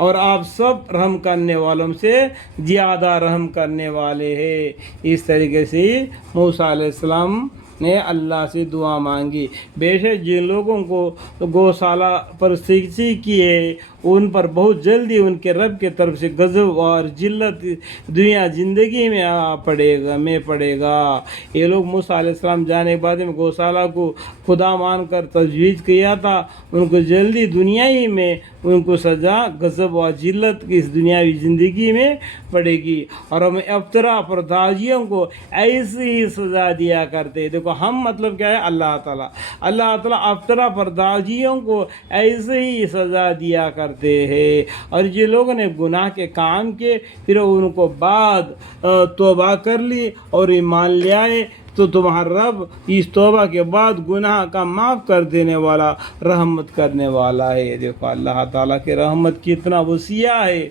اور آپ سب رحم کرنے والوں سے زیادہ رحم کرنے والے ہیں۔ اس طریقے سے موسیٰ علیہ السلام نے اللہ سے دعا مانگی۔ بے شک جن لوگوں کو گوشالہ پرستی کی ہے ان پر بہت جلدی ان کے رب کے طرف سے غضب اور ذلت دنیا زندگی میں پڑے گا۔ یہ لوگ موسیٰ علیہ السلام جانے کے بعد میں گوشالہ کو خدا مان کر تجویز کیا تھا، ان کو جلدی دنیائی میں ان کو سزا غضب اور ذلت کی اس دنیاوی زندگی میں پڑے گی۔ اور ہم افطرا پردازیوں کو ایسی ہی سزا دیا کرتے۔ دیکھو ہم مطلب کیا ہے، اللہ تعالیٰ افطرا پردازیوں کو ایسے ہی سزا دیا کرتے ہیں۔ اور جن لوگوں نے گناہ کے کام کیے پھر ان کو بعد توبہ کر لی اور ایمان لے آئے تو تمہارا رب اس توبہ کے بعد گناہ کا معاف کر دینے والا، رحمت کرنے والا ہے۔ دیکھو اللہ تعالیٰ کی رحمت کتنا وسیع ہے۔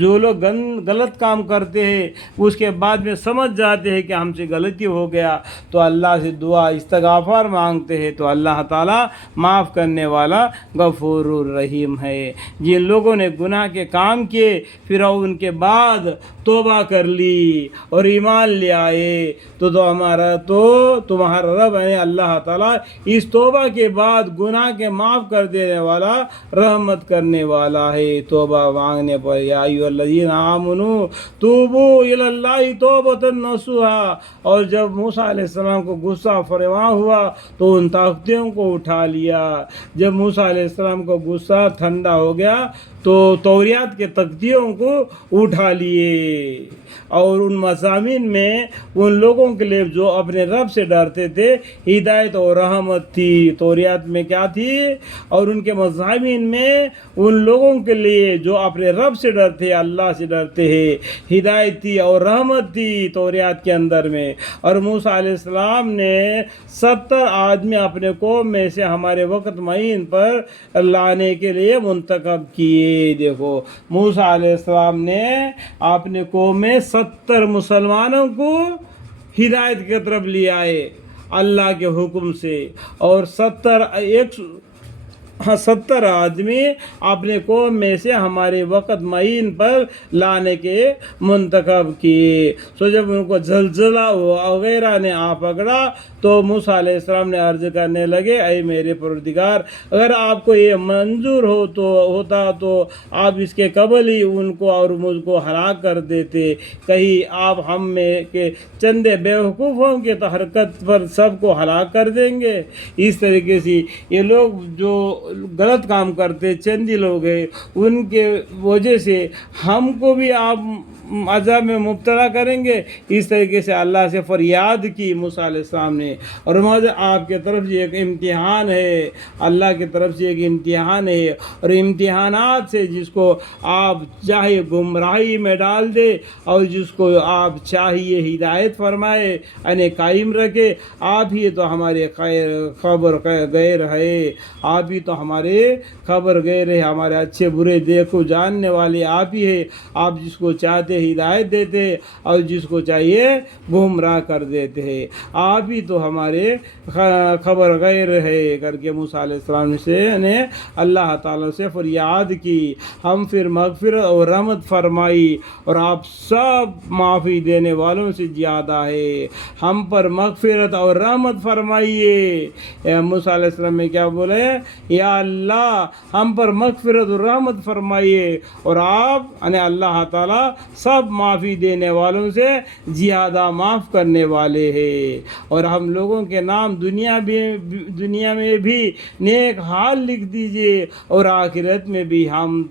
جو لوگ غلط کام کرتے ہیں اس کے بعد میں سمجھ جاتے ہیں کہ ہم سے غلطی ہو گیا تو اللہ سے دعا استغفار مانگتے ہیں تو اللہ تعالیٰ معاف کرنے والا غفور الرحیم ہے۔ جن لوگوں نے گناہ کے کام کیے پھر ان کے بعد توبہ کر لی اور ایمان لے آئے تو تمہارا رب یعنی اللہ تعالیٰ اس توبہ کے بعد گناہ کے معاف کر دینے والا، رحمت کرنے والا ہے۔ توبہ مانگنے پر یا ایھا الذین آمنوا توبوا الی اللہ توبۃ نصوحا۔ اور جب موسیٰ علیہ السلام کو غصہ فرما ہوا تو ان طاقتوں کو اٹھا لیا۔ جب موسیٰ علیہ السلام کو غصہ ٹھنڈا ہو گیا تو توریات کے تختیوں کو اٹھا لیے اور ان مضامین میں ان لوگوں کے لیے جو اپنے رب سے ڈرتے تھے ہدایت اور رحمت تھی۔ توریات میں کیا تھی؟ اور ان کے مضامین میں ان لوگوں کے لیے جو اپنے رب سے ڈرتے، اللہ سے ڈرتے ہیں، ہدایت تھی اور رحمت تھی توریات کے اندر میں۔ اور موسیٰ علیہ السلام نے 70 آدمی اپنے قوم میں سے ہمارے وقت معین پر لانے کے لیے منتخب کیے۔ دیکھو موسیٰ علیہ السلام نے اپنے قوم میں 70 مسلمانوں کو ہدایت کی طرف لے آئے اللہ کے حکم سے، اور 70 آدمی اپنے قوم میں سے ہمارے وقت معین پر لانے کے منتخب کیے۔ سو جب ان کو زلزلہ وغیرہ نے آ پکڑا تو موسیٰ علیہ السلام نے عرض کرنے لگے، اے میرے پروردگار، اگر آپ کو یہ منظور ہوتا تو آپ اس کے قبل ہی ان کو اور مجھ کو ہلاک کر دیتے۔ کہیں آپ ہم میں کے چندے بیوقوفوں کی حرکت پر سب کو ہلاک کر دیں گے؟ اس طریقے سے یہ لوگ جو غلط کام کرتے چندی لوگ ہیں، ان کے وجہ سے ہم کو بھی آپ عذاب میں مبتلا کریں گے۔ اس طریقے سے اللہ سے فریاد کی موسیٰ علیہ السلام نے، اور آپ کے طرف سے ایک امتحان ہے، اللہ کی طرف سے ایک امتحان ہے، اور امتحانات سے جس کو آپ چاہے گمراہی میں ڈال دے اور جس کو آپ چاہیے ہدایت فرمائے یعنی قائم رکھے، آپ ہی تو ہمارے خبر غیر ہے، آپ ہی تو ہمارے خبر غیر ہے، ہمارے اچھے برے دیکھو جاننے والے آپ ہی ہے۔ آپ جس کو چاہتے ہدایت دیتے اور جس کو چاہیے گمراہ کر دیتے ہیں، آپ ہی تو ہمارے خبر غیر ہے کر کے موسیٰ علیہ السلام نے اللہ تعالیٰ سے فریاد کی۔ ہم پھر مغفرت اور رحمت فرمائی اور آپ سب معافی دینے والوں سے زیادہ ہے، ہم پر مغفرت اور رحمت فرمائیے۔ موسیٰ علیہ السلام نے کیا بولے؟ یا اللہ ہم پر مغفرت اور رحمت فرمائیے، اور آپ یعنی اللہ تعالیٰ سب معافی دینے والوں سے زیادہ معاف کرنے والے ہیں۔ اور ہم لوگوں کے نام دنیا میں بھی نیک حال لکھ دیجئے اور آخرت میں بھی ہم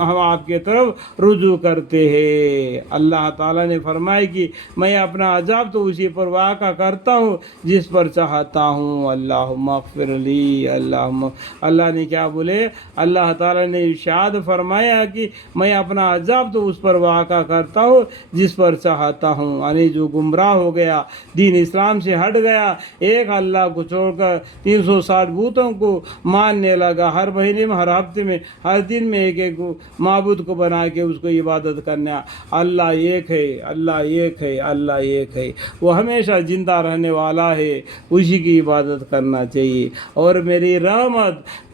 آپ کے طرف رجوع کرتے ہیں۔ اللہ تعالیٰ نے فرمایا کہ میں اپنا عذاب تو اسی پر واقع کرتا ہوں جس پر چاہتا ہوں۔ اللہم اغفر لی، اللہ نے کیا بولے؟ اللہ تعالیٰ نے ارشاد فرمایا کہ میں اپنا عذاب تو اس پر واقع کرتا ہوں جس پر چاہتا ہوں، یعنی جو گمراہ ہو گیا، دین اسلام سے ہٹ گیا، ایک اللہ کو چھوڑ کر 360 بتوں کو ماننے لگا، ہر مہینے میں، ہر ہفتے میں، ہر دن میں ایک معبود کو بنا کے اس کو عبادت کرنا۔ اللہ ایک ہے، اللہ ایک ہے، اللہ ایک ہے، وہ ہمیشہ زندہ رہنے والا ہے، اسی کی عبادت کرنا چاہیے۔ اور میری رحمت